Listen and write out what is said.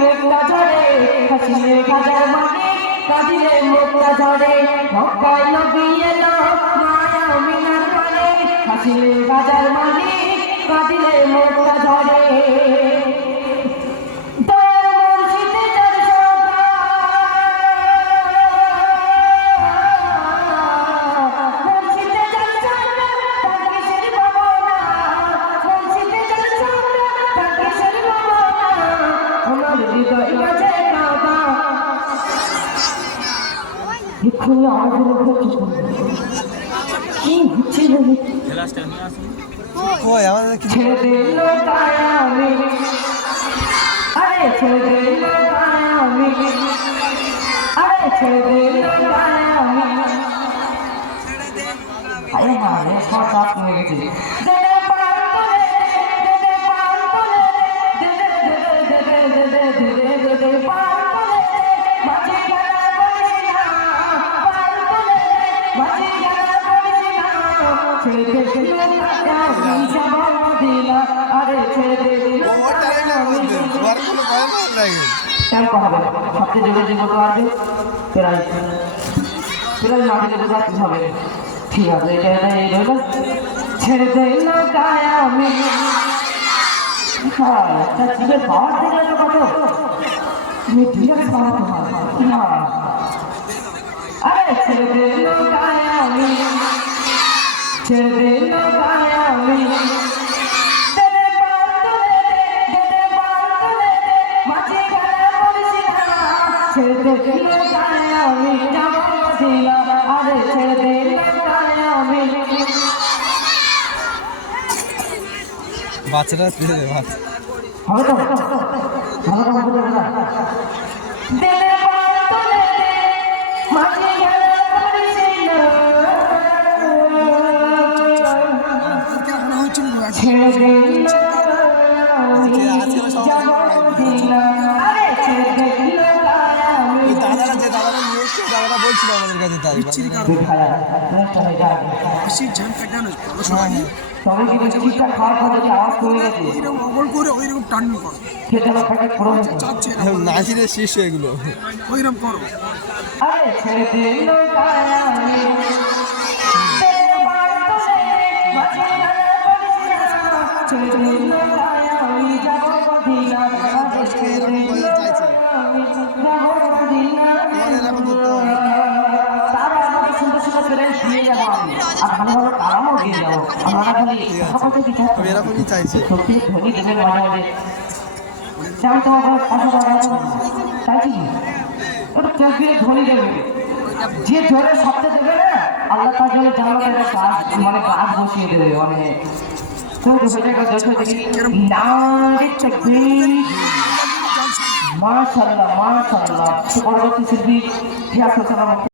মুক্তা ঝরে হাসিলে হাজার মালিক কাঁদিলে মুক্তা ঝরে মক্কায় নবী এলো মায়া মিনার পানে হাসিলে হাজার মালিক কাঁদিলে মুক্তা ঝরে ঠিক আছে ছেড়ে দিল গায়ে আমি পাওয়ার দেখলে তো কত ঠিক আছে আরে ছেড়ে দিল গায়ে আমি ছেড়ে দিল গায়ে আমি ছেড়ে দিল গায়ে আমি যাবো মদিনা আরে ছেড়ে দিল গায়ে আমি বাচ্চাটা দিলে ভাত হবে তো ভালো কাম করতে হবে না দিলে বাতলে মাঝে গেল পরিসিনা ছেড়ে দিল যাবো মদিনা আরে ছেড়ে দিল গায়ে আমি দাদারা যে দাদারা নিয়ে এসছে দাদারা বলছিল আমাদের কাছে তাই নাচিদের শীর্ষ এগুলো ওইরকম করো এরকমই চাইছে যে জোরে শব্দ দেবে না আল্লাহ তার জন্য জানাবেন মানে গাছ বসিয়ে দেবে অনেক মাশাআল্লাহ মাশাআল্লাহ পরবর্তী শিল্পী